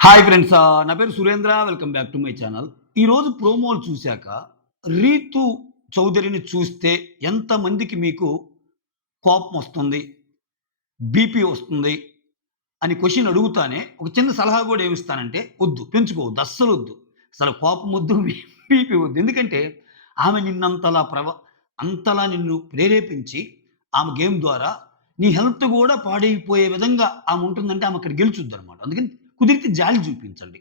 Hi friends, నా పేరు Surendra. Welcome back to my channel. ఈరోజు ప్రోమోలు చూశాక రీతు చౌదరిని చూస్తే ఎంతమందికి మీకు కోపం వస్తుంది, బీపీ వస్తుంది అని క్వశ్చన్ అడుగుతానే ఒక చిన్న సలహా కూడా ఏమిస్తానంటే వద్దు, పెంచుకోవద్దు, అస్సలు వద్దు. అసలు కోపం వద్దు, బీపీ వద్దు. ఎందుకంటే ఆమె నిన్నంతలా అంతలా నిన్ను ప్రేరేపించి ఆమె గేమ్ ద్వారా నీ హెల్త్ కూడా పాడైపోయే విధంగా ఆమె ఉంటుందంటే ఆమె అక్కడ గెలుచుద్ది అనమాట. అందుకని కుదిరితే జాలి చూపించండి.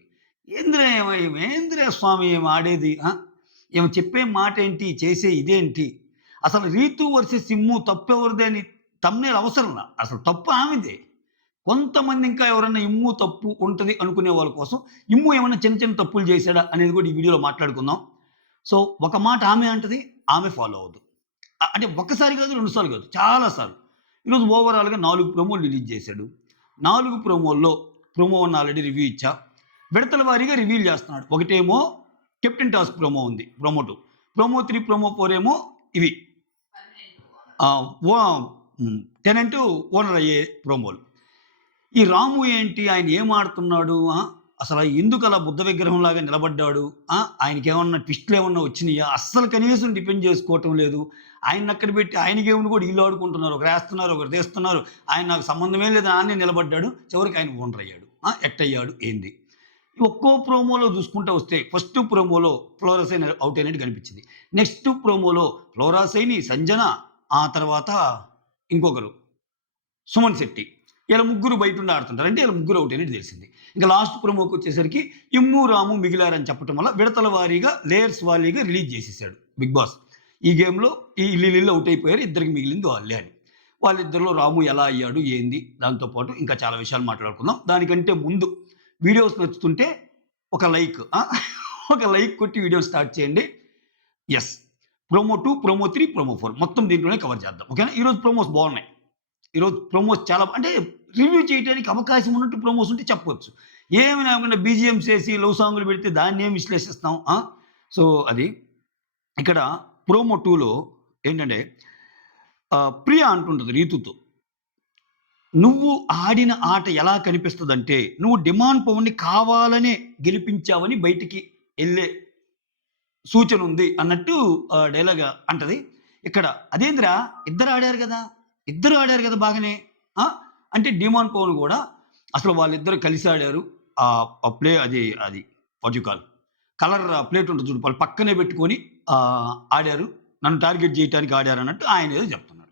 ఏంద్రే స్వామి ఏమి ఆడేది? ఈమె చెప్పే మాట ఏంటి? చేసే ఇదేంటి? అసలు రీతు వర్సెస్ ఇమ్ము తప్పెవరిది అని థంబ్‌నెయిల్ అవసరంలా. అసలు తప్పు ఆమెదే. కొంతమంది ఇంకా ఎవరన్నా ఇమ్ము తప్పు ఉంటది అనుకునే వాళ్ళ కోసం, ఇమ్ము ఏమన్నా చిన్న చిన్న తప్పులు చేశాడా అనేది కూడా ఈ వీడియోలో మాట్లాడుకుందాం. సో, ఒక మాట ఆమె అంటది, ఆమె ఫాలో అవ్వదు. అంటే ఒక్కసారి కాదు, 2 సార్లు కాదు, చాలా సార్లు. ఈరోజు ఓవరాల్‌గా 4 ప్రోమోలు రిలీజ్ చేశాడు. 4 ప్రోమోల్లో ప్రోమో 1 ఆల్రెడీ రివ్యూ ఇచ్చా. విడతల వారీగా రివీల్ చేస్తున్నాడు. ఒకటేమో కెప్టెన్ టాస్క్ ప్రోమో ఉంది, ప్రోమో 2. ప్రోమో 3, ప్రోమో 4 ఏమో ఇవి టెనెంట్ ఓనర్ అయ్యే ప్రోమోలు. ఈ రాము ఏంటి? ఆయన ఏం ఆడుతున్నాడు? అసలు ఎందుకు అలా బుద్ధ విగ్రహంలాగా నిలబడ్డాడు? ఆయనకేమన్నా ట్విస్టులు ఏమన్నా వచ్చినాయా? అస్సలు కనీసం డిపెండ్ చేసుకోవటం లేదు. ఆయన్ని అక్కడ పెట్టి ఆయన గేమ్‌ని కూడా ఈళ్ళు ఆడుకుంటున్నారు. ఒకరేస్తున్నారు, ఒకరు తీస్తున్నారు. ఆయన నాకు సంబంధమే లేదు, ఆడనే నిలబడ్డాడు. చివరికి ఆయన ఓనర్ అయ్యాడు. ఎట్టయ్యాడు? ఏంది? ఒక్కో ప్రోమోలో చూసుకుంటా వస్తే ఫస్ట్ ప్రోమోలో ఫ్లోరాసైన్ అవుట్ అయినట్టు కనిపించింది. నెక్స్ట్ ప్రోమోలో ఫ్లోరాసైని, సంజన, ఆ తర్వాత ఇంకొకరు సుమన్ శెట్టి, ఇలా ముగ్గురు బయటుండి ఆడుతుంటారు. అంటే ఇలా ముగ్గురు అవుట్ అయినట్టు తెలిసింది. ఇంకా లాస్ట్ ప్రోమోకి వచ్చేసరికి ఇమ్ము, రాము మిగిలారని చెప్పడం వల్ల విడతల వారీగా, లేయర్స్ వారీగా రిలీజ్ చేసేసాడు బిగ్ బాస్. ఈ గేమ్‌లో ఈళ్ళు అవుట్ అయిపోయారు. ఇద్దరికి మిగిలింది వాళ్ళే అని. వాళ్ళిద్దరిలో రాము ఎలా అయ్యాడు? ఏంది? దాంతో పాటు ఇంకా చాలా విషయాలు మాట్లాడుకుందాం. దానికంటే ముందు వీడియోస్ నచ్చుతుంటే ఒక లైక్ ఒక లైక్ కొట్టి వీడియో స్టార్ట్ చేయండి. యెస్. ప్రోమో 2, ప్రోమో 3, ప్రోమో 4 మొత్తం దీంట్లోనే కవర్ చేద్దాం. ఓకేనా? ఈరోజు ప్రోమోస్ బాగున్నాయి. ఈరోజు ప్రోమోస్ చాలా అంటే రివ్యూ చేయడానికి అవకాశం ఉన్నట్టు ప్రోమోస్ ఉంటే చెప్పొచ్చు. ఏమి లేకుండా బీజీఎమ్స్ ఏసి లవ్ సాంగులు పెడితే దాన్నేం విశ్లేషిస్తాం? సో, అది. ఇక్కడ ప్రోమో 2లో ఏంటంటే ప్రియ అంటుంటది రీతుతో, "నువ్వు ఆడిన ఆట ఎలా కనిపిస్తదంటే, నువ్వు డిమాండ్ పవన్‌ని కావాలనే గెలిపించావని బయటికి ఎళ్ళే సూచనుంది" అన్నట్టు డైలాగ్ అంటది. ఇక్కడ అదేందిరా, ఇద్దరు ఆడారు గదా బాగానే. ఆ! అంటే డిమాండ్ పవన్ గూడా అసలు వాళ్ళిద్దరూ కలిసి ఆడారు. ఆ ప్లే అది what you call colour plate ఉంటది చూడు, వాళ్ళు పక్కనే పెట్టుకొని ఆడారు. నన్ను టార్గెట్ చేయటానికి ఆడారన్నట్టు ఆయనేదో చెప్తున్నారు.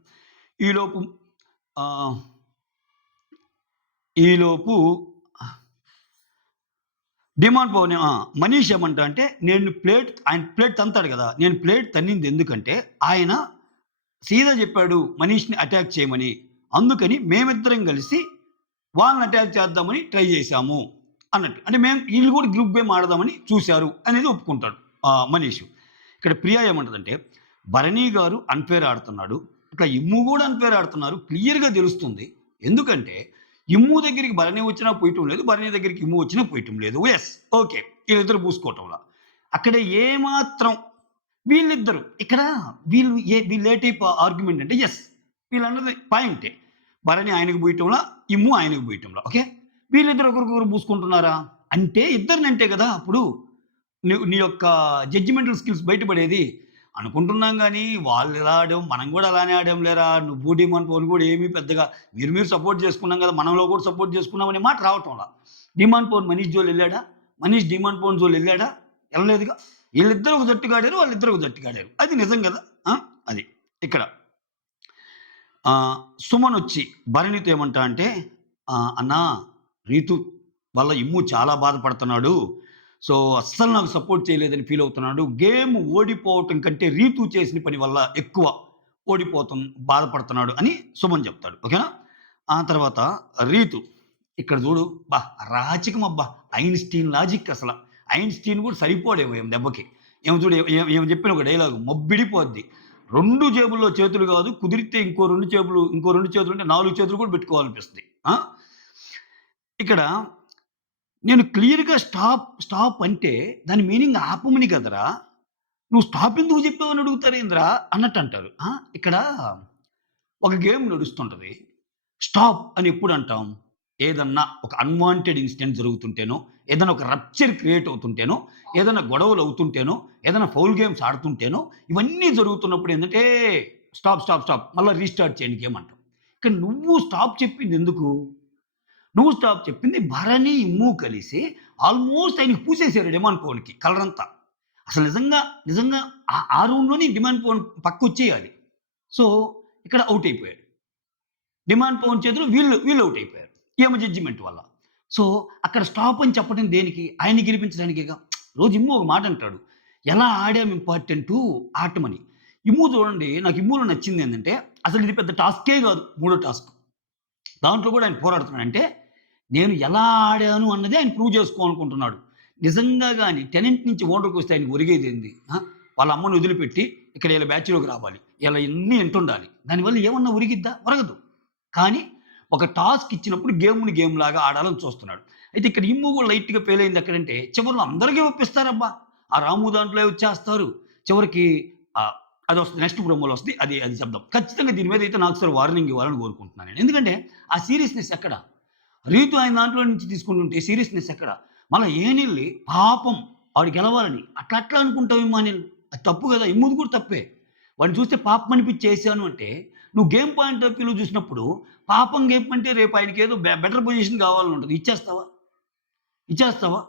ఈలోపు ఆహ్, ఈలోపు డిమాండ్ పవన్ మనీష్ ఏమంటా అంటే, ఆయన ప్లేట్ తంతాడు గదా! నేను ప్లేట్ తన్నింది ఎందుకంటే, ఆయన సీదా చెప్పాడు మనీష్‌ని అటాక్ చేయమని. అందుకని మేమిద్దరం కలిసి వాళ్ళని అటాక్ చేద్దామని ట్రై చేశాము అన్నట్టు. అంటే ఈళ్ళు కూడా గ్రూప్ గేమ్ ఆడదామని చూసారు అనేది ఒప్పుకుంటాడు మనీష్. ఇక్కడ ప్రియా ఏమంటదంటే, భరణి గారు అన్‌ఫెయిర్ ఆడుతున్నాడు. ఇట్లా ఇమ్ము కూడా అన్‌ఫెయిర్ ఆడుతున్నారు. క్లియర్‌గా తెలుస్తుంది. ఎందుకంటే ఇమ్ము దగ్గరికి భరణి వచ్చినా పోయటం లేదు, భరణి దగ్గరికి ఇమ్ము వచ్చినా పోయటం లేదు. యెస్. ఓకే. వీళ్ళిద్దరు పూసుకోవటంలా. అక్కడ ఏమాత్రం వీళ్ళిద్దరు ఇక్కడ వీళ్ళు ఏ టైప్ ఆర్గ్యుమెంట్ అంటే యెస్. వీళ్ళన్నది పాయింటే. భరణి ఆయనకి పోయటంలా, ఇమ్ము ఆయనకి పోయటంలా. ఓకే. వీళ్ళిద్దరు ఒకరికొకరు పూసుకుంటున్నారా? అంటే ఇద్దరినంటే కదా అప్పుడు నీ యొక్క జడ్జిమెంటల్ స్కిల్స్ బయటపడేది. అనుకుంటున్నాం గానీ, వాళ్ళు ఎలా ఆడాం, మనం గూడా అలానే ఆడాం లేరా! నువ్వు డిమాండ్ పవన్ కూడా ఏమీ పెద్దగా మీరు సపోర్ట్ చేసుకున్నాం గదా! మనలో కూడా సపోర్ట్ చేసుకున్నాం అనే మాట రావటంలా. డిమాండ్ పవన్ మనీష్ జోలెళ్ళాడా? మనీష్ డిమాండ్ పవన్ జోలెళ్ళాడా? ఎళ్ళలేదుగా. ఈళ్ళిద్దరూ ఒక జట్టుగా ఆడారు. వాళ్ళిద్దరూ ఒక జట్టుగా ఆడారు. అది నిజం గదా! అది. ఇక్కడ సుమనొచ్చి భరణితో ఏమంటా అంటే, "అన్నా, రీతు వల్ల ఇమ్ము చాలా బాధపడుతున్నాడు. సో, అస్సలు నాకు సపోర్ట్ చేయలేదని ఫీల్ అవుతున్నాడు. గేమ్ ఓడిపోవటం కంటే రీతు చేసిన పని వల్ల ఎక్కువ బాధపడుతున్నాడు" అని సుమన్ చెప్తాడు. ఓకేనా? ఆ తర్వాత రీతు, ఇక్కడ చూడు రాచకమబ్బా! ఐన్‌స్టీన్ లాజిక్ అసల. ఐన్‌స్టీన్ కూడా సరిపోడేమో ఈమె దెబ్బకి. ఈమె చూడు ఈమె చెప్పిన ఒక డైలాగు మొబ్బిడిపోద్ది. 2 జేబుల్లో చేతులు గాదు, కుదిరితే ఇంకో 2 చేతులుంటే 4 చేతులు కూడా పెట్టుకోవాలనిపిస్తది. ఇక్కడ నేను క్లియర్‌గా స్టాప్ అంటే దాని మీనింగ్ ఆపమని కదరా! నువ్వు స్టాప్ ఎందుకు చెప్పావని అడుగుతారేందిరా అన్నట్టంటారు. ఇక్కడ ఒక గేమ్ నడుస్తుంటది. స్టాప్ అని ఎప్పుడు అంటాం? ఏదన్నా ఒక అన్‌వాంటెడ్ ఇన్సిడెంట్ జరుగుతుంటేనో, ఏదైనా ఒక రప్చర్ క్రియేట్ అవుతుంటేనో, ఏదైనా గొడవలు అవుతుంటేనో, ఏదైనా ఫౌల్ గేమ్స్ ఆడుతుంటేనో, ఇవన్నీ జరుగుతున్నప్పుడు ఏందంటే, స్టాప్, స్టాప్, స్టాప్ మళ్ళా రీస్టార్ట్ చేయండి గేమ్ అంటాం. కానీ నువ్వు స్టాప్ చెప్పిందెందుకు? నువ్వు స్టాప్ చెప్పింది భరణి, ఇమ్ము కలిసి ఆల్మోస్ట్ ఆయనకి పూసేసారు డిమాండ్ పవన్‌కి కలరంతా. అసలు నిజంగా, నిజంగా ఆ రౌండ్‌లోనే డిమాండ్ పవన్ పక్కొచ్చేయాలి. సో, ఇక్కడ ఔట్ అయిపోయాడు. డిమాండ్ పవన్ చేతిలో వీళ్ళు ఔట్ అయిపోయారు. ఈమె జడ్జిమెంట్ వల్ల. సో, అక్కడ స్టాప్ అని చెప్పడం దేనికి? ఆయన్ని గెలిపించడానికేగా. రోజు ఇమ్ము ఒక మాట అంటాడు. ఎలా ఆడాం ఇంపార్టెంటు ఆటమని. ఇమ్ము చూడండి నాకు ఇమ్ములో నచ్చిందేంటంటే, అసలు ఇది పెద్ద టాస్కే గాదు. మూడో టాస్క్. దాంట్లో కూడా ఆయన పోరాడుతున్నాడు. అంటే నేను ఎలా ఆడాను అన్నది ఆయన ప్రూవ్ చేసుకోవాలనుకుంటున్నాడు. నిజంగా గాని టెనెంట్ నుంచి ఓనర్‌కొస్తే ఆయనకి ఒరిగేదేంది? వాళ్ళ అమ్మని వదిలిపెట్టి ఇక్కడ ఈళ్ళ బ్యాచ్‌లోకి రావాలి. ఇలా ఇన్ని ఇంటుండాలి. దానివల్ల ఏమన్నా ఒరిగిద్దా? ఒరగదు. కానీ ఒక టాస్క్ ఇచ్చినప్పుడు గేమ్‌ని గేమ్‌లాగా ఆడాలని చూస్తున్నాడు. అయితే ఇక్కడ ఇమ్ము కూడా లైట్‌గా ఫెయిల్ అయింది ఎక్కడంటే చివరిలో అందరికి ఒప్పిస్తారబ్బా! ఆ రాము దాంట్లో వచ్చేస్తారు. చివరికి అదొస్తుంది నెక్స్ట్ ప్రోమోలో వస్తది. అది చెప్దాం. ఖచ్చితంగా దీని మీద అయితే నాకు సార్ వార్నింగ్ ఇవ్వాలని కోరుకుంటున్నాను నేను. ఎందుకంటే ఆ సీరియస్‌నెస్ ఎక్కడ? రీతు ఆయన దాంట్లో నుంచి తీసుకుంటుంటే సీరియస్‌నెస్ ఎక్కడ? మళ్ళా ఏనిల్లి పాపం ఆడు గెలవాలని అట్లా అనుకుంటావు ఇమ్ము అనిల్. అది తప్పు కదా! ఇమ్ముది కూడా తప్పే. వాడిని చూస్తే పాపం అనిపించి చేశాను అంటే, నువ్వు గేమ్ పాయింట్ ఆఫ్ వ్యూలో చూసినప్పుడు పాపం గేమ్ అంటే రేపు ఆయనకేదో బెటర్ పొజిషన్ కావాలని ఉంటది. ఇచ్చేస్తావా? ఇచ్చేస్తావా?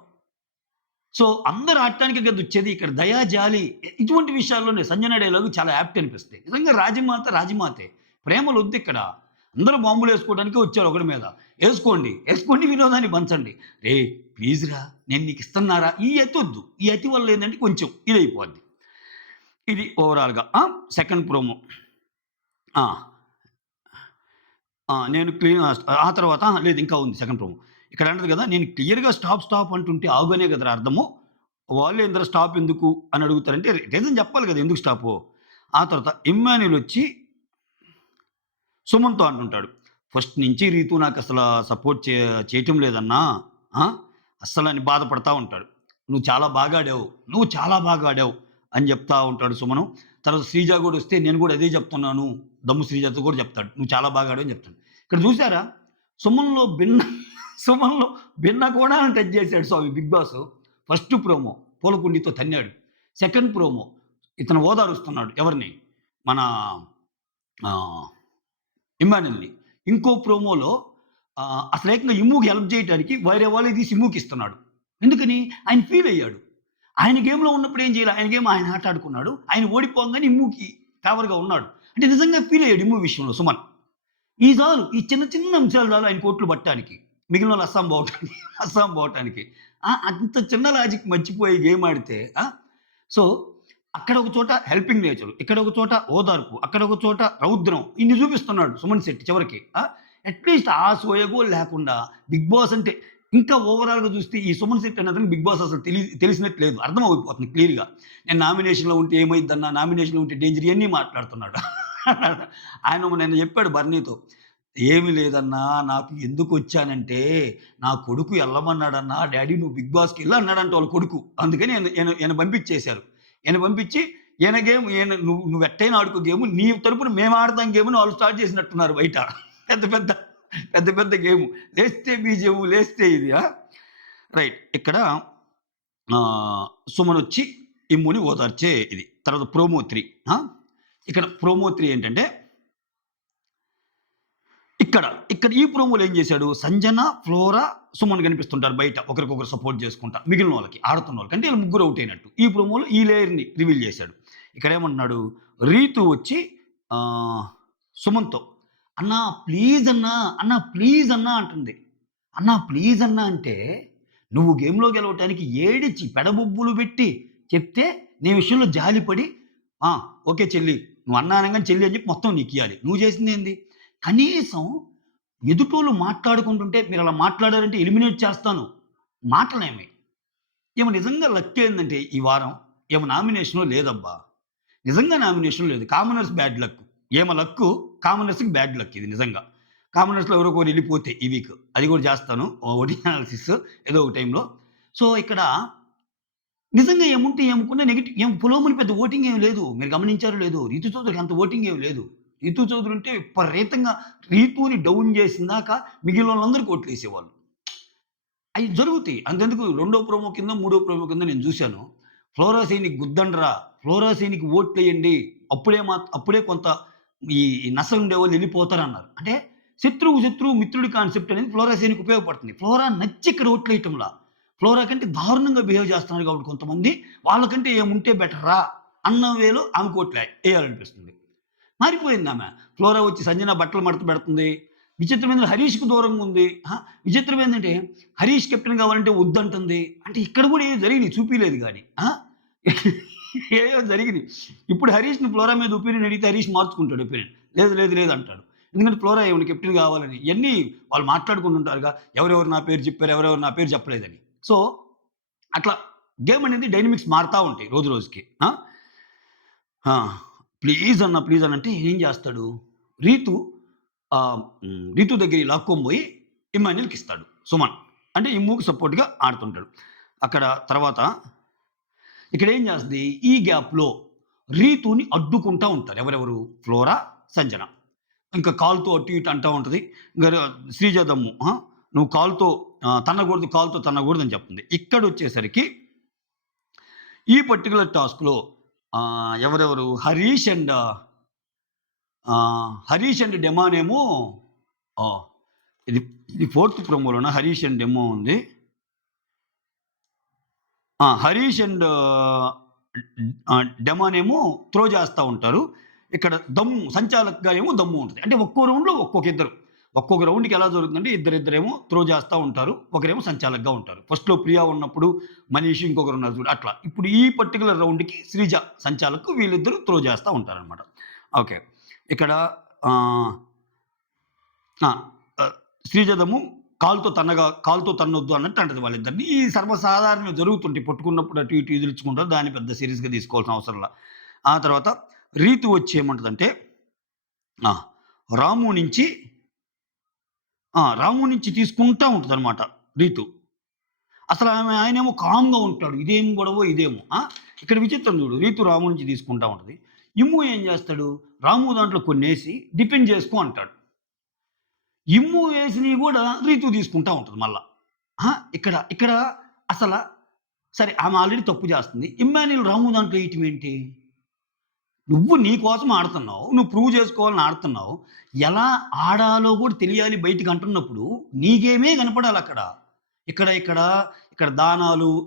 సో, అందరూ ఆడటానికే కదా వచ్చేది. ఇక్కడ దయ, జాలి ఇటువంటి విషయాల్లోనే సంజన డైలాగు చాలా యాప్ట్ అనిపిస్తాయి. నిజంగా రాజమాత రాజమాతే. ప్రేమలొద్దిక్కడ. అందరూ బాంబులేసుకోవడానికే వచ్చారు ఒకడి మీద. ఏసుకోండి వినోదాన్ని పంచండి. రేయ్ ప్లీజ్ రా! నేను నీకు ఇస్తన్నారా? ఈ అతొద్దు. ఈ అతి వల్ల ఏందంటే కొంచెం ఇదైపోద్ది. ఇది ఓవరాల్‌గా. Second promo. ఆ! నేను ఆ తర్వాత లేదు ఇంకా ఉంది సెకండ్ ప్రోమో. ఇక్కడ అంటది కదా! నేను క్లియర్‌గా స్టాప్, స్టాప్ అంటుంటే ఆగు అనే కదరా అర్థము. వాళ్ళేందిరా స్టాప్ ఎందుకు అని అడుగుతారంటే రీజన్ చెప్పాలి కదా! ఎందుకు స్టాపో. ఆ తర్వాత ఇమ్మాన్యుల్ వచ్చి సుమన్‌తో అంటుంటాడు. ఫస్ట్ నుంచి రీతు నాకసల సపోర్ట్ చేయటం లేదన్నా. ఆ! అస్సలని బాధపడతా ఉంటాడు. నువ్వు చాలా బాగా ఆడావు అని చెప్తా ఉంటాడు సుమను. తర్వాత శ్రీజ గూడా వస్తే నేను గూడా అదే చెప్తున్నాను. దమ్ము శ్రీజతో కూడా చెప్తాడు. నువ్వు చాలా బాగా ఆడావు అని చెప్తాడు. ఇక్కడ చూసారా? సుమన్‌లో భిన్న సుమన్‌లో భిన్న కోణాలను టచ్ చేసాడు Swami big boss. First promo పూలకుండీతో తన్నాడు. సెకండ్ ప్రోమో ఇతను ఓదారుస్తున్నాడు. ఎవరిని? మన ఆహ్ ఇమ్మాన్యుల్‌ని. ఇంకో ప్రోమోలో అసలేకంగా ఇమ్ముకి హెల్ప్ చేయటానికి వేరే వాళ్ళయి తీసి ఇమ్ముకిస్తున్నాడు. ఎందుకని? ఆయన ఫీల్ అయ్యాడు. ఆయన గేమ్‌లో ఉన్నప్పుడు ఏం చేయాల? ఆయన గేమ్ ఆయన ఆట ఆడుకున్నాడు. ఆయన ఓడిపోంగానే ఇమ్ముకి ఫేవర్‌గా ఉన్నాడు. అంటే నిజంగా ఫీల్ అయ్యాడు ఇమ్ము విషయంలో సుమన్. ఈ చాలు ఈ చిన్న చిన్న అంశాలు చాలు ఆయన కోట్లు పట్టడానికి. మిగిలినోళ్ళు అస్సాం పోవటానికి. అంత చిన్న లాజిక్ మర్చిపోయి గేమ్ ఆడితే సో అక్కడ ఒక చోట హెల్పింగ్ నేచర్, ఇక్కడ ఒక చోట ఓదార్పు, అక్కడ ఒక చోట రౌద్రం ఇన్ని చూపిస్తున్నాడు సుమన్ శెట్టి చివరికి. అట్‌లీస్ట్ ఆ సోయగోలు లేకుండా బిగ్ బాస్ అంటే ఇంకా ఓవరాల్‌గా చూస్తే ఈ సుమన్ శెట్టి అనే అతనికి బిగ్ బాస్ అసలు తెలిసినట్టు లేదు. అర్థమైపోతుంది క్లియర్‌గా. నేను నామినేషన్‌లో ఉంటే ఏమైద్దన్నా, నామినేషన్‌లో ఉంటే డేంజర్ ఇయన్నీ మాట్లాడుతున్నాడు. ఆయన నిన్న చెప్పాడు బర్నీతో. "ఏమి లేదన్నా నాకు ఎందుకొచ్చానంటే నా కొడుకు ఎళ్ళమన్నాడన్నా, డాడీ నువ్వు బిగ్ బాస్‌కెళ్ళు అన్నాడంట వాళ్ళ కొడుకు. అందుకని ఈయన పంపించేశారు. ఈయన పంపించి ఈయన గేమ్ నువ్వెట్టైనా ఆడుకో గేము. నీ తరపున మేము ఆడతాం గేమ్ అని వాళ్ళు స్టార్ట్ చేసినట్టున్నారు బయట. పెద్ద పెద్ద పెద్ద పెద్ద గేము. లేస్తే బీజేము, లేస్తే ఇది. రైట్. ఇక్కడ సుమనొచ్చి ఇమ్ముని ఓదార్చే ఇది. తర్వాత ప్రోమో 3. ఇక్కడ ప్రోమో 3 ఏంటంటే ఇక్కడ ఈ ప్రోమోలో ఏం చేశాడు? సంజన, ఫ్లోరా, సుమన్ కనిపిస్తుంటారు బయట ఒకరికొకరు సపోర్ట్ చేసుకుంటా. మిగిలిన వాళ్ళకి ఆడుతున్నోళ్ళకి. అంటే వీళ్ళు ముగ్గురు ఔట్ అయినట్టు. ఈ ప్రోమోలో ఈ లేయర్‌ని రివీల్ చేశాడు. ఇక్కడేమంటున్నాడు? రీతు వచ్చి సుమన్‌తో "అన్నా ప్లీజ్ అన్నా, అన్నా ప్లీజ్ అన్నా" అంటుంది. అన్నా ప్లీజ్ అన్నా అంటే నువ్వు గేమ్‌లో గెలవటానికి ఏడిచి పెడబొబ్బులు పెట్టి చెప్తే నీ విషయంలో జాలిపడి ఓకే చెల్లి. నువ్వు అన్నా అనంగానే చెల్లి అని చెప్పి మొత్తం నీకియ్యాలి. నువ్వు చేసిందేంది? కనీసం ఎదుటోళ్ళు మాట్లాడుకుంటుంటే మీరలా మాట్లాడారంటే ఎలిమినేట్ చేస్తాను. మాటలేమి. ఈమె నిజంగా లక్ ఏందంటే ఈ వారం ఈమె నామినేషన్‌లో లేదబ్బా! నిజంగా నామినేషన్ లేదు. Commoners bad luck. ఈమె లక్కు కామనర్స్‌కి బ్యాడ్ లక్ ఇది నిజంగా. కామనర్స్‌లో ఎవరో ఒకరు ఎళ్ళిపోతే ఈ వీక్. అది కూడా చేస్తాను. ఓటింగ్ అనాలిసిస్ ఏదో ఒక టైంలో. సో, ఇక్కడ నిజంగా ఏముంటే ఏముకున్నా నెగెటివ్ పొలోమని పెద్ద ఓటింగ్ ఏమి లేదు. మీరు గమనించారో లేదో? రీతు చౌదరికి అంత ఓటింగ్ ఏమి లేదు. రీతూ చౌదరి ఉంటే విపరీతంగా రీతూని డౌన్ చేసిందాక మిగిలిన వాళ్ళందరికీ ఓట్లేసేవాళ్ళు. అయి జరుగుతాయి. అంతెందుకు రెండో ప్రోమో కిందో, మూడో ప్రోమో కిందో నేను చూశాను. ఫ్లోరా సైనిక్ గుద్దండ్రా, ఫ్లోరా సైనిక్ ఓట్లేయండి. అప్పుడే కొంత ఈ నస ఉండేవాళ్ళు ఎళ్ళిపోతారన్నారు. అంటే శత్రువు మిత్రుడి కాన్సెప్ట్ అనేది ఫ్లోరా సైనిక్ ఉపయోగపడుతుంది. ఫ్లోరా నచ్చి ఇక్కడ ఓట్లేయటంలా. ఫ్లోరా కంటే దారుణంగా బిహేవ్ చేస్తున్నారు కాబట్టి కొంతమంది, వాళ్ళకంటే ఏముంటే బెటర్‌రా అన్న వేలో ఆమెకు ఎయ్యాలనిపిస్తుంది. మారిపోయిందామె. ఫ్లోరా వచ్చి సంజన బట్టలు మడత పెడుతుంది. విచిత్రమైంది హరీష్‌కి దూరంగా ఉంది. విచిత్రమేందంటే హరీష్ కెప్టెన్ కావాలంటే వద్దంటుంది. అంటే ఇక్కడ కూడా ఏదో జరిగినియి చూపియలేదు గాని. ఏయో జరిగినియి. ఇప్పుడు హరీష్‌ని ఫ్లోరా మీద ఒపీనియన్ అడిగితే హరీష్ మార్చుకుంటాడు ఒపీనియన్. లేదు అంటాడు. ఎందుకంటే ఫ్లోరా ఈమెని కెప్టెన్ కావాలని. ఇయన్నీ వాళ్ళు మాట్లాడుకుంటుంటారుగా. ఎవరెవరు నా పేరు చెప్పారు, ఎవరెవరు నా పేరు చెప్పలేదని. సో, అట్లా గేమ్ అనేది డైనమిక్స్ మారుతా ఉంటాయి రోజు రోజుకి. ఆ! ప్లీజ్ అన్న అంటే ఏం చేస్తాడు? రీతు రీతు దగ్గరికి లాక్కొనిపోయి ఇమ్మాన్యుల్‌కిస్తాడు సుమన్. అంటే ఇమ్ముకి సపోర్ట్‌గా ఆడుతుంటాడు. అక్కడ తర్వాత ఇక్కడేం చేస్తది, ఈ గ్యాప్‌లో రీతుని అడ్డుకుంటా ఉంటారు. ఎవరెవరు? ఫ్లోరా, సంజన. ఇంకా కాలుతో అటు ఇటు అంటా ఉంటది. ఇంక శ్రీజ దమ్ము. నువ్వు కాలుతో కాలుతో తన్నకూడదని చెప్తుంది. ఇక్కడొచ్చేసరికి ఈ పర్టిక్యులర్ టాస్క్‌లో ఎవరెవరు? హరీష్ అండ్ డెమానేమో ఇది ఇది ఫోర్త్ ప్రోమోలోన హరీష్ అండ్ డెమో ఉంది. హరీష్ అండ్ డెమానేమో త్రో చేస్తా ఉంటారు. ఇక్కడ సంచాలక్‌గా ఏమో దమ్ము ఉంటది. అంటే ఒక్కో రౌండ్‌లో ఒక్కొక్క రౌండ్‌కి ఎలా జరుగుతుందంటే ఇద్దరిద్దరేమో త్రో చేస్తా ఉంటారు. ఒకరేమో సంచాలక్‌గా ఉంటారు. ఫస్ట్‌లో ప్రియా ఉన్నప్పుడు మనీష్ ఇంకొకరున్నారు చూడు అట్లా. ఇప్పుడు ఈ పర్టిక్యులర్ రౌండ్‌కి శ్రీజ సంచాలక్ వీళ్ళిద్దరూ త్రో చేస్తా ఉంటారనమాట. ఓకే. ఇక్కడ శ్రీజదము కాలుతో తన్నొద్దు అన్నట్టు అంటది వాళ్ళిద్దరిని. ఈ సర్వసాధారణంగా జరుగుతుంటాయి. పట్టుకున్నప్పుడు అటు ఇటు ఎదురించుకుంటారు. దాన్ని పెద్ద సీరియస్‌గా తీసుకోవాల్సిన అవసరంలా. ఆ తర్వాత రీతు వచ్చి ఏమంటదంటే రాము నుంచి తీసుకుంటా ఉంటదనమాట రీతు. అసలు ఆయనేమో కామ్‌గా ఉంటాడు. ఇదేం గొడవో ఇదేమో. ఇక్కడ విచిత్రం చూడు. రీతు రాము నుంచి తీసుకుంటా ఉంటది. ఇమ్ము ఏం చేస్తాడు? రాము దాంట్లో కొన్నేసి డిపెండ్ చేసుకో అంటాడు. ఇమ్ము వేసినవి కూడా రీతు తీసుకుంటా ఉంటది మళ్ళా. ఇక్కడ సరే ఆమె ఆల్రెడీ తప్పు చేస్తుంది. ఇమ్మాన్యుల్ రాము దాంట్లో ఏయటం ఏంటి? నువ్వు నీ కోసం ఆడుతున్నావు. నువ్వు ప్రూవ్ చేసుకోవాలని ఆడుతున్నావు. ఎలా ఆడాలో కూడా తెలియాలి బయటికి అంటున్నప్పుడు నీ గేమే కనపడాలక్కడ. ఇక్కడ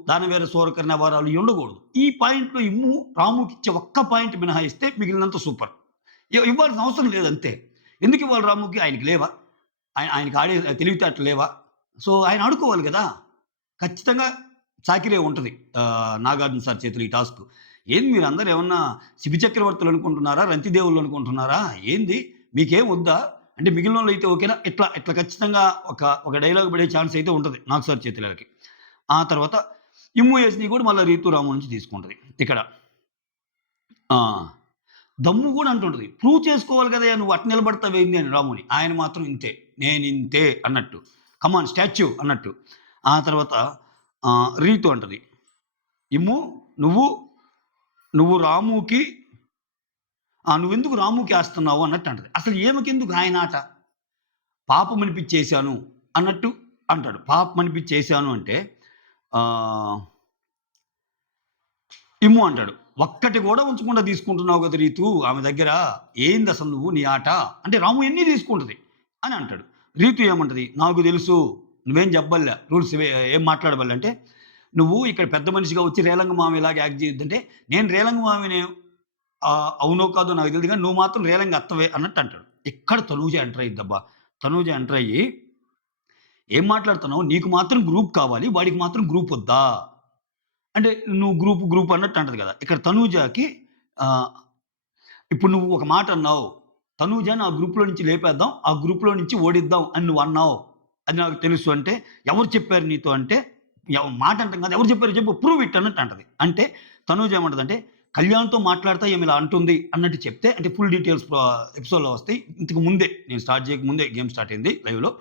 దానవీర సూరకర్ణ వారాలు ఇయి ఉండకూడదు. ఈ పాయింట్‌లో ఇమ్ము రాముకిచ్చే ఒక్క పాయింట్ మినహాయిస్తే మిగిలినంత సూపర్. ఇవ్వాల్సిన అవసరం లేదంతే. ఎందుకు ఇవ్వాలి రాముకి? ఆయనకి లేవా? ఆయనకి ఆడే తెలివితేటలు లేవా? సో, ఆయన ఆడుకోవాలి కదా! ఖచ్చితంగా చాకిరే ఉంటది. నాగార్జున సార్ చేతిలో ఈ టాస్క్. ఏంది మీరందరూ ఏమన్నా శిబి చక్రవర్తులు అనుకుంటున్నారా? రంతిదేవుళ్ళు అనుకుంటున్నారా? ఏంది? మీకేం వద్దా? అంటే మిగిలినోళ్ళైతే ఓకేనా? ఇట్లా ఖచ్చితంగా ఒక డైలాగ్ పడే ఛాన్స్ అయితే ఉంటది నాగ్ సార్ చేతిలోకి. ఆ తర్వాత ఇమ్ము యేసినయి కూడా మళ్ళా రీతు రాము నుంచి తీసుకుంటది. ఇక్కడ ఆ! దమ్ము కూడా అంటుంటది. ప్రూవ్ చేసుకోవాలి కదయ్యా! నువ్వు అటు నిలబడతావేంది అని రాముని. ఆయన మాత్రం ఇంతే. నేనింతే అన్నట్టు. కమాన్ స్టాచ్యూ అన్నట్టు. ఆ తర్వాత రీతు అంటది. ఇమ్ము నువ్వు రాముకి నువ్వెందుకు రాముకి ఏస్తున్నావు అన్నట్టు అంటది. అసలు ఈమెకెందుకు ఆయన ఆట? పాపమనిపిచ్చేశాను అన్నట్టు అంటాడు. పాపమనిపిచ్చేశాను అంటే ఇమ్ము అంటాడు. ఒక్కటి కూడా ఉంచకుండా తీసుకుంటున్నావు కదా రీతు ఆమె దగ్గర. ఏందసలు నువ్వు నీ ఆట? అంటే రాము ఎన్ని తీసుకుంటది అని అంటాడు. రీతు ఏమంటది? నాకు తెలుసు. నువ్వేం చెప్పబల్లే. రూల్స్ ఏం మాట్లాడబల్లే అంటే, నువ్వు ఇక్కడ పెద్ద మనిషిగా వచ్చి రేలంగి మామయ్యలాగా యాక్ట్ చేయొద్దంటే, నేను రేలంగి మామయ్యని అవునో కాదో నాకు తెలీదు గానీ, నువ్వు మాత్రం రేలంగి అత్తవే అన్నట్టు అంటాడు. ఇక్కడ తనూజ ఎంటర్ అయ్యిద్దబ్బా. తనూజ ఎంటర్ అయ్యి, ఏం మాట్లాడుతున్నావు? నీకు మాత్రం గ్రూప్ కావాలి. వాడికి మాత్రం గ్రూప్ వద్దా? అంటే నువ్వు గ్రూప్ అన్నట్టు అంటది కదా! ఇక్కడ తనూజకి ఇప్పుడు నువ్వు ఒక మాట అన్నావు. తనూజని ఆ గ్రూప్‌లో నుంచి లేపేద్దాం. ఆ గ్రూప్‌లో నుంచి ఓడిద్దాం అని నువ్వు అన్నావు. అది నాకు తెలుసు అంటే, ఎవరు చెప్పారు నీతో అంటే, మాట అంటాం కదా! ఎవరు చెప్పారో చెప్పు ప్రూవ్ ఇట్ అన్నట్టు అంటది. అంటే తనూజ ఏమంటదంటే, కళ్యాణ్‌తో మాట్లాడతా ఈమె ఇలా అంటుంది అన్నట్టు చెప్తే, అంటే ఫుల్ డీటెయిల్స్ ఎపిసోడ్‌లో వస్తాయి. ఇంతకు ముందే నేను స్టార్ట్ చేయకముందే గేమ్ స్టార్ట్ అయింది లైవ్‌లో.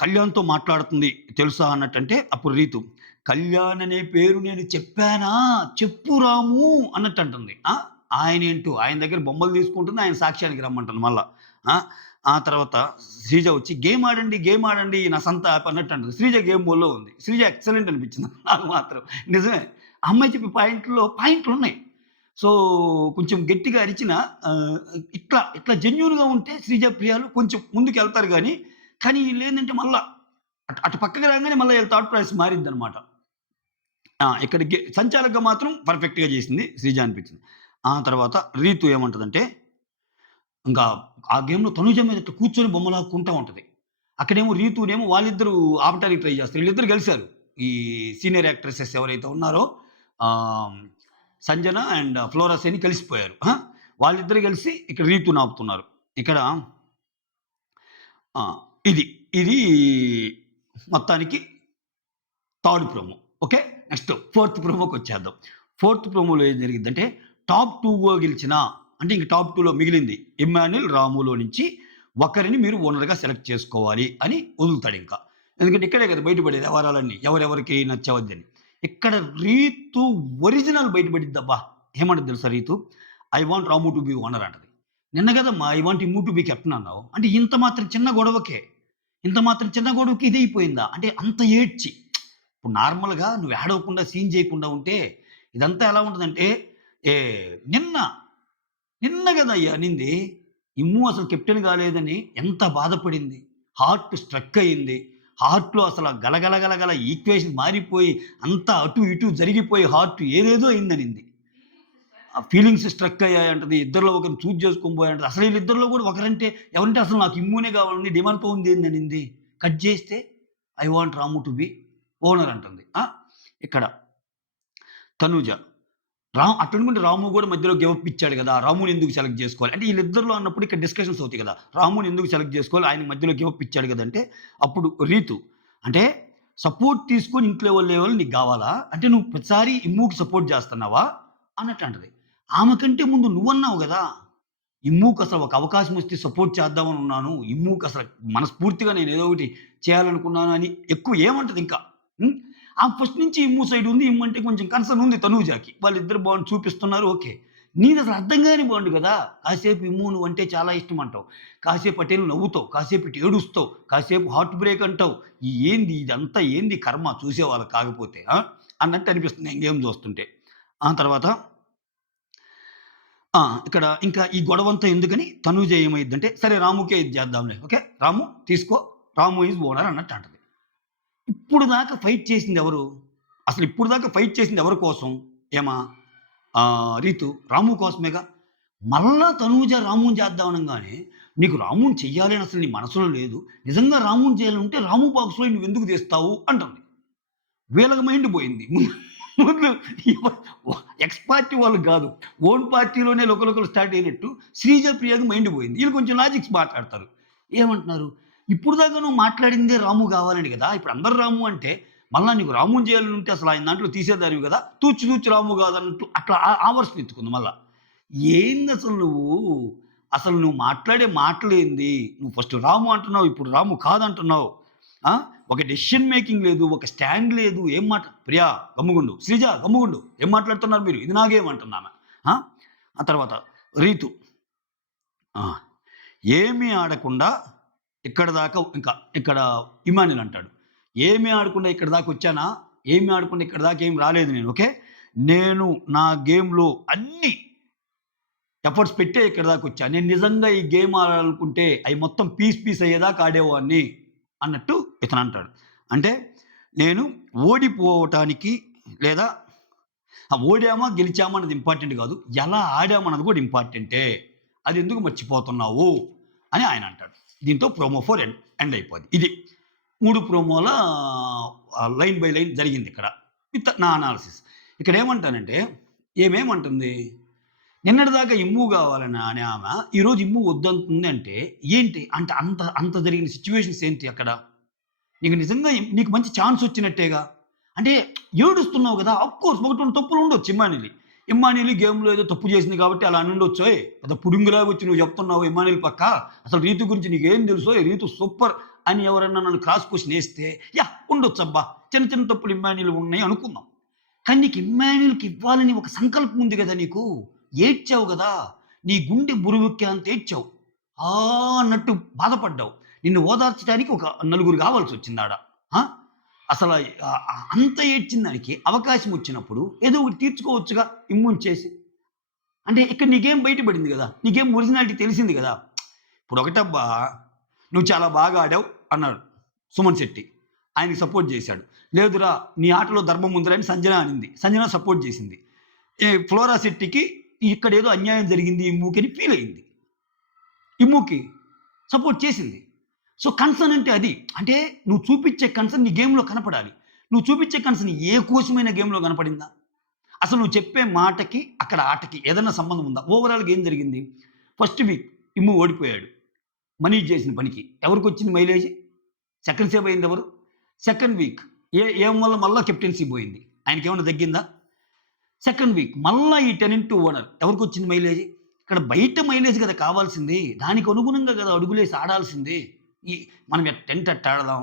కళ్యాణ్‌తో మాట్లాడుతుంది తెలుసా అన్నట్టంటే, అప్పుడు రీతు కళ్యాణ్ అనే పేరు నేను చెప్పానా? చెప్పు రాము అన్నట్టు అంటుంది. ఆయనేంటో ఆయన దగ్గర బొమ్మలు తీసుకుంటుంది, ఆయన సాక్ష్యానికి రమ్మంటుంది మళ్ళా. ఆ! ఆ తర్వాత శ్రీజ వచ్చి గేమ్ ఆడండి నా సంత యాప్" అన్నట్టు అంటది. శ్రీజ గేమ్ మోడ్‌లో ఉంది. శ్రీజ ఎక్సలెంట్ అనిపించింది నాకు మాత్రం. నిజమే. ఆ అమ్మాయి చెప్పే పాయింట్లున్నాయి. సో, కొంచెం గట్టిగా అరిచినా ఇట్లా జెన్యూన్‌గా ఉంటే శ్రీజ, ప్రియాలు కొంచెం ముందుకెళ్తారు గానీ, కానీ ఈళ్ళేందంటే మళ్ళా అటు పక్కకి రాంగానే మళ్ళా ఈళ్ళ థాట్ ప్రాసెస్ మారిద్దనమాట. ఇక్కడికి సంచాలకుగా మాత్రం పర్ఫెక్ట్‌గా చేసింది శ్రీజ అనిపించింది. ఆ తర్వాత రీతు ఏమంటదంటే, ఇంకా ఆ గేమ్‌లో తనుజ మీద ఇట్లా కూర్చొని బొమ్మలాక్కుంటా ఉంటది. అక్కడేమో రీతునేమో వాళ్ళిద్దరూ ఆపటానికి ట్రై చేస్తారు. వీళ్ళిద్దరూ కలిసారు. ఈ సీనియర్ యాక్ట్రెసెస్ ఎవరైతే ఉన్నారో ఆహ్, సంజన అండ్ ఫ్లోరా సేని కలిసిపోయారు. వాళ్ళిద్దరూ కలిసి ఇక్కడ రీతుని ఆపుతున్నారు. ఇక్కడ ఆ! ఇది. ఇది మొత్తానికి third promo. Okay. Next fourth ప్రోమోకొచ్చేద్దాం. ఫోర్త్ ప్రోమోలో ఏం జరిగిద్దంటే టాప్ 2 గెలిచిన అంటే ఇంక టాప్ 2లో మిగిలింది ఇమ్మాన్యుల్, రాములో నుంచి ఒకరిని మీరు ఓనర్‌గా సెలెక్ట్ చేసుకోవాలి అని వదులుతాడింక. ఎందుకంటే ఇక్కడే కదా బయటపడేది వ్యవహారాలన్నీ. ఎవరెవరికి నచ్చవద్దని. ఇక్కడ రీతు ఒరిజినల్ బయటపడిద్దబ్బా! ఏమంటది తెలుసా Rithu? I want Ramu to be owner అంటది. నిన్న కదమ్మా I want Immu to be captain అన్నావు. అంటే ఇంత మాత్రం చిన్న గొడవకే, ఇంత మాత్రం చిన్న గొడవకి ఇదైపోయిందా? అంటే అంత ఏడ్చి ఇప్పుడు నార్మల్‌గా నువ్వు ఏడవకుండా, సీన్ చేయకుండా ఉంటే, ఇదంతా ఎలా ఉంటదంటే, ఏ నిన్న, నిన్న గదయ్యా అనింది. ఇమ్ము అసలు కెప్టెన్ కాలేదని ఎంత బాధపడింది. హార్ట్ స్ట్రక్ అయింది. హార్ట్‌లో అసల గలగల గలగల ఈక్వేషన్ మారిపోయి, అంతా అటు ఇటు జరిగిపోయి హార్ట్ ఏదేదో అయిందనింది. ఆ ఫీలింగ్స్ స్ట్రక్ అయ్యాయంటది. ఇద్దరిలో ఒకరిని చూజ్ చేసుకొని పోయాయంటది. అసలు వీళ్ళిద్దరిలో కూడా ఒకరంటే ఎవరంటే అసలు నాకు ఇమ్మునే కావాలని డిమాండ్‌తో ఉందేందనింది. కట్ చేస్తే I want Ramu to be owner అంటుంది. ఇక్కడ తనూజ. అట్టనుకుంటే రాము గూడా మధ్యలో గివ్ అప్ ఇచ్చాడు గదా! రాముని ఎందుకు సెలెక్ట్ జేసుకోవాలి? అంటే ఈళ్ళిద్దరిలో అన్నప్పుడు ఇక్కడ డిస్కషన్స్ అవుతాయి గదా! రాముని ఎందుకు సెలెక్ట్ జేసుకోవాలి? ఆయన మధ్యలో గివ్ అప్ ఇచ్చాడు గదంటే, అప్పుడు రీతు అంటే సపోర్ట్ తీసుకొని ఇంట్లో వాళ్ళేవాళ్ళు నీకు గావాలా? అంటే నువ్వు ప్రతిసారి ఇమ్ముకి సపోర్ట్ జేస్తన్నావా? అన్నట్టు అంటది. ఆమె కంటే ముందు నువ్వన్నావు గదా! ఇమ్ముకసలు ఒక అవకాశం వస్తే సపోర్ట్ చేద్దామని ఉన్నాను. ఇమ్ముకసలు మనస్ఫూర్తిగా నేనేదో ఒకటి చేయాలనుకున్నాను అని ఎక్కువ ఏమంటదింకా. హ్మ్. ఆమె ఫస్ట్ నుంచి ఇమ్ము సైడ్ ఉంది. ఇమ్ము అంటే కొంచెం కన్సర్న్ ఉంది తనూజాకి. వాళ్ళిద్దరు బాండ్ చూపిస్తున్నారు ఓకే. నీదసలు అర్థం గాని బాండ్ గదా! కాసేపు ఇమ్ము నువ్వంటే చాలా ఇష్టం అంటావు. కాసేపు అటెళ్ళి నవ్వుతావు. కాసేపు ఇటు ఏడుస్తావు. కాసేపు హార్ట్ బ్రేక్ అంటావు. ఏంది ఇదంతా ఏంది కర్మ చూసేవాళ్ళకి కాకపోతే అన్నట్టు అనిపిస్తుంది నేను గేమ్ చూస్తుంటే. ఆ తర్వాత ఇక్కడ ఇంకా ఈ గొడవంతా ఎందుకని తనూజ ఏమైద్దంటే, సరే రాముకే ఇది చేద్దాంలే. ఓకే. రాము తీసుకో. రాము ఈజ్ ఓనర్ అన్నట్టు అంటది. ఇప్పుడు దాకా ఫైట్ చేసింది ఎవరు? అసలు ఇప్పుడు దాకా ఫైట్ చేసింది ఎవరి కోసం? ఏమా? రీతు. రాము కోసమేగా. మళ్ళా తనూజ రాముని చేద్దాం అనంగానే, నీకు రాముని చెయ్యాలి అని అసలు నీ మనసులో లేదు. నిజంగా రాముని చేయాలంటే రాము బాక్స్‌లో నువ్వెందుకు తీస్తావు అంటుంది. వీళ్ళకి మైండ్ పోయింది. ముందు ఎక్స్ పార్టీ వాళ్ళు కాదు. ఓన్ పార్టీలోనే లొకలొకలు స్టార్ట్ అయినట్టు శ్రీజ, ప్రియకి మైండ్ పోయింది. ఈళ్ళు కొంచెం లాజిక్స్ మాట్లాడతారు. ఏమంటున్నారు? ఇప్పుడు దాకా నువ్వు మాట్లాడిందే రాము కావాలని కదా! ఇప్పుడు అందరు రాము అంటే మళ్ళా నీకు రాముని చేయాలని ఉంటే అసలు ఆయన దాంట్లో తీసేదానివి కదా! తూచి తూచి రాము కాదన్నట్టు అట్లా ఆ వర్షన్ ఎత్తుకుంది మళ్ళా. ఏందసలు నువ్వు? అసలు నువ్వు మాట్లాడే మాటలేంది? నువ్వు ఫస్ట్ రాము అంటున్నావు. ఇప్పుడు రాము కాదంటున్నావు. ఆ! ఒక డెసిషన్ మేకింగ్ లేదు. ఒక స్టాండ్ లేదు. ఏం మాట ప్రియా గమ్ముగుండు. శ్రీజ గమ్ముగుండు. ఏం మాట్లాడుతున్నారు మీరు? ఇది నా గేమ్ అంటున్నామె. ఆ! ఆ తర్వాత రీతు. ఆ! ఏమీ ఆడకుండా ఇక్కడి దాకా ఇక్కడ ఇమాన్యుల్ అంటాడు. ఏమీ ఆడకుండా ఇక్కడి దాకా వచ్చానా? ఏమీ ఆడకుండా ఇక్కడి దాకా ఏమి రాలేదు నేను. ఓకే. నేను నా గేమ్‌లో అన్నీ ఎఫర్ట్స్ పెట్టే ఇక్కడి దాకా వచ్చా. నేను నిజంగా ఈ గేమ్ ఆడాలనుకుంటే అయి మొత్తం పీస్ అయ్యేదాకా ఆడేవాడిని అన్నట్టు ఇతనంటాడు. అంటే నేను ఓడిపోవటానికి లేదా ఓడామా, గెలిచామా అన్నది ఇంపార్టెంట్ కాదు. ఎలా ఆడామన్నది కూడా ఇంపార్టెంటే. అది ఎందుకు మర్చిపోతున్నావు అని ఆయన అంటాడు. దీంతో ప్రోమో 4 ఎండ్ అయిపోద్ది. ఇది 3 ప్రోమోల లైన్ బై లైన్ జరిగిందిక్కడ. విత్ నా అనాలిసిస్. ఇక్కడేమంటానంటే ఏమేమంటుంది? నిన్నటిదాకా ఇమ్ము కావాలని అనే ఆమె ఈరోజు ఇమ్ము వద్దంటుంది అంటే ఏంటి? అంటే అంత జరిగిన సిట్యుయేషన్స్ ఏంటి అక్కడ? నీకు నిజంగా నీకు మంచి ఛాన్స్ వచ్చినట్టేగా. అంటే ఏడుస్తున్నావు గదా! ఆఫ్‌కోర్స్ 1, 2 తప్పులు ఉండొచ్చు ఇమ్మాన్యుల్‌వి. ఇమ్మాన్యుల్ గేమ్‌లో ఏదో తప్పు చేసింది కాబట్టి అలా అనుండొచ్చోయ్. పెద్ద పుడింగిలాగా వచ్చి నువ్వు చెప్తున్నావు ఇమ్మాన్యుల్ పక్క. అసలు రీతు గురించి నీకేం తెలుసోయ్? రీతు సూపర్ అని ఎవరన్నా నన్ను క్రాస్ క్వెషన్ ఏస్తే ఉండొచ్చబ్బా! చిన్న చిన్న తప్పులు ఇమ్మాన్యుల్ ఉన్నాయి అనుకుందాం. కానీ నీకు ఇమ్మాన్యుల్‌కి ఇవ్వాలని ఒక సంకల్పం ఉంది గదా నీకు. ఏడ్చావు కదా! నీ గుండె బురువెక్కేంత ఏడ్చావు. ఆ! అన్నట్టు బాధపడ్డావు. నిన్ను ఓదార్చడానికి ఒక నలుగురు కావాల్సొచ్చిందాడ. ఆ! అసల అంత ఏడ్చిన దానికి అవకాశం వచ్చినప్పుడు ఏదో ఒకటి తీర్చుకోవచ్చుగా ఇమ్ముంచేసి. అంటే ఇక్కడ నీ గేమ్ బయట పడింది గదా! నీ గేమ్ ఒరిజినాలిటీ తెలిసింది గదా! ఇప్పుడు ఒకటబ్బా నువ్వు చాలా బాగా ఆడావు అన్నాడు సుమన్ శెట్టి. ఆయనకి సపోర్ట్ చేశాడు. లేదురా నీ ఆటలో ధర్మం ఉందిరా అని సంజన అనింది. సంజన సపోర్ట్ చేసింది. ఫ్లోరా శెట్టికి ఇక్కడేదో అన్యాయం జరిగింది ఇమ్ముకి అని ఫీల్ అయింది. ఇమ్ముకి సపోర్ట్ చేసింది. సో, కన్సర్న్ అంటే అది. అంటే నువ్వు చూపిచ్చే కన్సర్న్ నీ గేమ్‌లో కనపడాలి. నువ్వు చూపిచ్చే కన్సర్న్ ఏ కోశమైన గేమ్‌లో కనపడిందా? అసలు నువ్వు చెప్పే మాటకి, అక్కడ ఆటకి ఏదన్నా సంబంధం ఉందా? ఓవరాల్‌గా ఏం జరిగింది? ఫస్ట్ వీక్ ఇమ్ము ఓడిపోయాడు. మనీష్ చేసిన పనికి. ఎవరికొచ్చింది మైలేజ్? సెకండ్ సేవ్ అయింది ఎవరు? సెకండ్ వీక్ ఏం వల్ల మళ్ళా కెప్టెన్సీ పోయింది. ఆయనకేమన్నా తగ్గిందా? సెకండ్ వీక్ మళ్ళా ఈ టెనెంట్ టు ఓనర్ ఎవరికొచ్చింది మైలేజ్? ఇక్కడ బయట మైలేజ్ కదా కావాల్సింది. దానికి అనుగుణంగా కదా అడుగులేసి ఆడాల్సింది. ఈ మనం టెంట్ ఎట్ట ఆడదాం?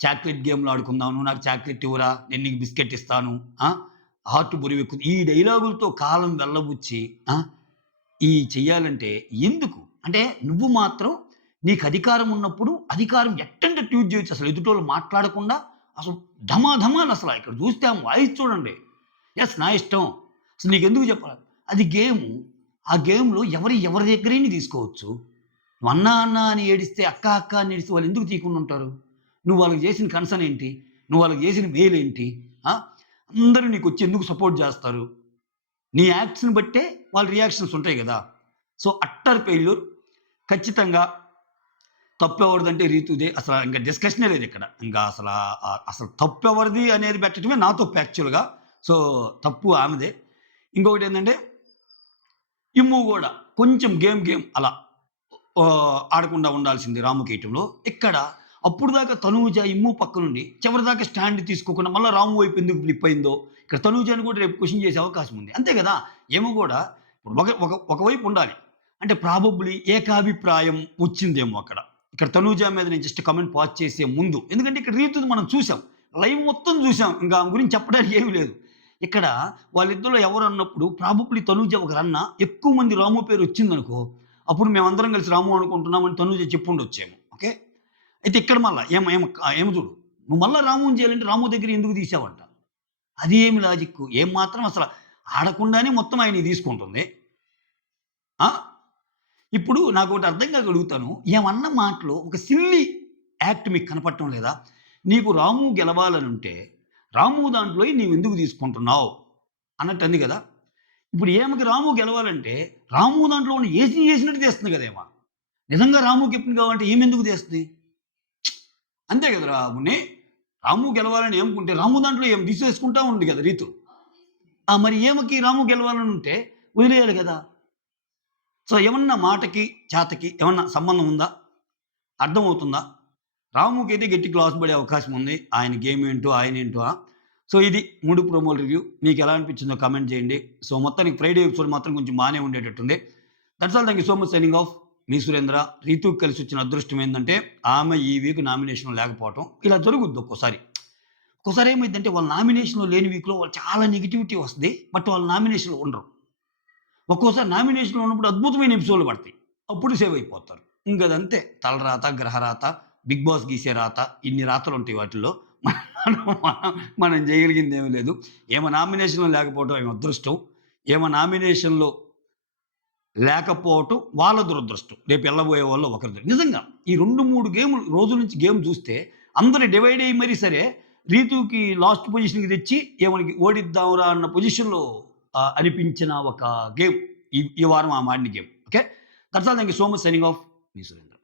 చాక్లెట్ గేమ్‌లో ఆడుకుందాం. నువ్వు నాకు చాక్లెట్ ఇవ్వురా, నేను నీకు బిస్కెట్ ఇస్తాను. హార్ట్ బరువెక్కుతుంది. ఈ డైలాగులతో కాలం వెళ్ళబుచ్చి ఈ చెయ్యాలంటే ఎందుకు? అంటే నువ్వు మాత్రం నీకు అధికారం ఉన్నప్పుడు అధికారం ఎట్టంటే ట్యూట్ చేయొచ్చు. అసలు ఎదుటోళ్ళు మాట్లాడకుండా అసలు ఢమాఢమాలు అసల. ఇక్కడ చూస్తే ఆ వాయిస్ చూడండి. యెస్ నా ఇష్టం. అసలు నీకెందుకు చెప్పాలి? అది గేము. ఆ గేమ్‌లో ఎవరి దగ్గరైనా తీసుకోవచ్చు. నువ్వు అన్నా, అన్నా అని ఏడిస్తే, అక్క, అక్క అని ఏడిస్తే వాళ్ళు ఎందుకు తీయకుండా ఉంటారు? నువ్వు వాళ్ళకి చేసిన కన్సర్న్ ఏంటి? నువ్వు వాళ్ళకి చేసిన మేలేంటి? ఆ! అందరూ నీకొచ్చి ఎందుకు సపోర్ట్ చేస్తారు? నీ యాక్ట్స్‌ని బట్టే వాళ్ళ రియాక్షన్స్ ఉంటాయి గదా! సో, అట్టర్ ఫెయిల్యూర్ ఖచ్చితంగా తప్పెవరిదంటే రీతుదే. అసల ఇంక డిస్కషనే లేదిక్కడ. ఇంకా అసలు తప్పెవరిది అనేది పెట్టడమే నా తప్పు యాక్చువల్‌గా. సో, తప్పు ఆమెదే. ఇంకొకటేంటంటే, ఇమ్ము గూడా కొంచెం గేమ్ అలా ఆడకుండా ఉండాల్సింది రాముకేయటంలో. ఇక్కడ అప్పటిదాకా తనూజ, ఇమ్ము పక్కనుండి చివరిదాకా స్టాండ్ తీసుకోకుండా మళ్ళా రాము వైపు ఎందుకు ఫ్లిప్ అయిందో, ఇక్కడ తనూజని కూడా రేపు క్వెషన్ చేసే అవకాశం ఉంది. అంతే గదా! ఏమో గూడా ఒకవైపు ఉండాలి. అంటే ప్రాబబ్లీ ఏకాభిప్రాయం వచ్చిందేమో అక్కడ. ఇక్కడ తనూజ మీద నేను జస్ట్ కామెంట్ పాస్ చేసే ముందు. ఎందుకంటే ఇక్కడ రీతుని మనం చూసాం. లైవ్ మొత్తం చూసాం. ఇంకా ఆమె గురించి చెప్పడానికి ఏమీ లేదు. ఇక్కడ వాళ్ళిద్దరిలో ఎవరు అన్నప్పుడు ప్రాబబ్లీ తనూజ ఒకరన్నా ఎక్కువ మంది రాము పేరు వచ్చిందనుకో, అప్పుడు మేమందరం కలిసి రాము అనుకుంటున్నామని తనూజ చెప్పుండొచ్చేమో. ఓకే. అయితే ఇక్కడ మళ్ళా ఏమ చూడు. నువ్వు మళ్ళా రాముని చేయాలంటే రాము దగ్గర ఎందుకు తీసావంట? అదేమి లాజిక్కు? ఏం మాత్రం అసల ఆడకుండానే మొత్తం ఆయన్ని తీసుకుంటుంది. ఆ! ఇప్పుడు నాకోటి అర్థం కాక అడుగుతాను. ఏమన్న మాటలో ఒక సిల్లీ యాక్ట్ మీకు కనపడటం లేదా? నీకు రాము గెలవాలనుంటే, రాము దాంట్లోయి నీవెందుకు తీసుకుంటున్నావు? అన్నట్టు అంది కదా! ఇప్పుడు ఈమెకి రాము గెలవాలంటే, రాము దాంట్లో ఉన్న ఏసినట్టు తీస్తుంది కదా ఈమ. నిజంగా రాము కెప్టెన్ కావాలంటే ఈమెందుకు తీస్తది? అంతే కదరా మున్ని. రాము గెలవాలని ఏమనుకుంటే, రాము దాంట్లో ఏం తీసేసుకుంటా ఉంది కదా రీతు. మరి ఈమెకి రాము గెలవాలని ఉంటే వదిలేయాలి కదా! సో, ఏమన్నా మాటకి, చేతకి ఏమన్నా సంబంధం ఉందా? అర్థమవుతుందా? రాముకైతే గట్టి క్లాస్ పడే అవకాశం ఉంది. ఆయన గేమ్ ఏంటో, ఆయనేంటో. సో, ఇది 3 ప్రోమోల రివ్యూ. మీకెలా అనిపించిందో కామెంట్ చేయండి. సో, మొత్తానికి ఫ్రైడే ఎపిసోడ్ మాత్రం కొంచెం బానే ఉండేటట్టుంది. That's all. Thank you so much. Signing off. మీ సురేంద్ర. రీతూకి కలిసొచ్చిన అదృష్టం ఏందంటే, ఆమె ఈ వీక్ నామినేషన్‌లో లేకపోవటం. ఇలా జరుగుద్ది ఒక్కోసారి. ఒక్కోసారి ఏమైద్దంటే, వాళ్ళ నామినేషన్‌లో లేని వీక్‌లో వాళ్ళు చాలా నెగటివిటీ వస్తది. బట్ వాళ్ళు నామినేషన్‌లో ఉండరు. ఒక్కోసారి నామినేషన్‌లో ఉన్నప్పుడు అద్భుతమైన ఎపిసోడ్‌లు పడతాయి. అప్పుడు సేవ్ అయిపోతారు. ఇంకదంతే. తలరాత, గ్రహరాత, బిగ్ బాస్ గీసే రాత, ఇన్ని రాతలుంటాయి వాటిల్లో. మనం చేయగలిగిందేమీ లేదు. ఈమె నామినేషన్‌లో లేకపోవటం ఈమె అదృష్టం. ఈమె నామినేషన్‌లో లేకపోవటం వాళ్ళ దురదృష్టం. రేపు ఎళ్ళబోయే వాళ్ళలో ఒకరిది. నిజంగా ఈ 2, 3 రోజుల నుంచి గేమ్ చూస్తే అందరూ డివైడ్ అయ్యి మరీ సరే, రీతూకి లాస్ట్ పొజిషన్‌కి తెచ్చి ఈమెకి ఓడిద్దాంరా అన్న పొజిషన్‌లో అనిపించిన ఒక గేమ్ ఈ వారం ఆమె ఆడిన game. Okay. That's all. Thank you so much. Signing off. మీ సురేంద్ర.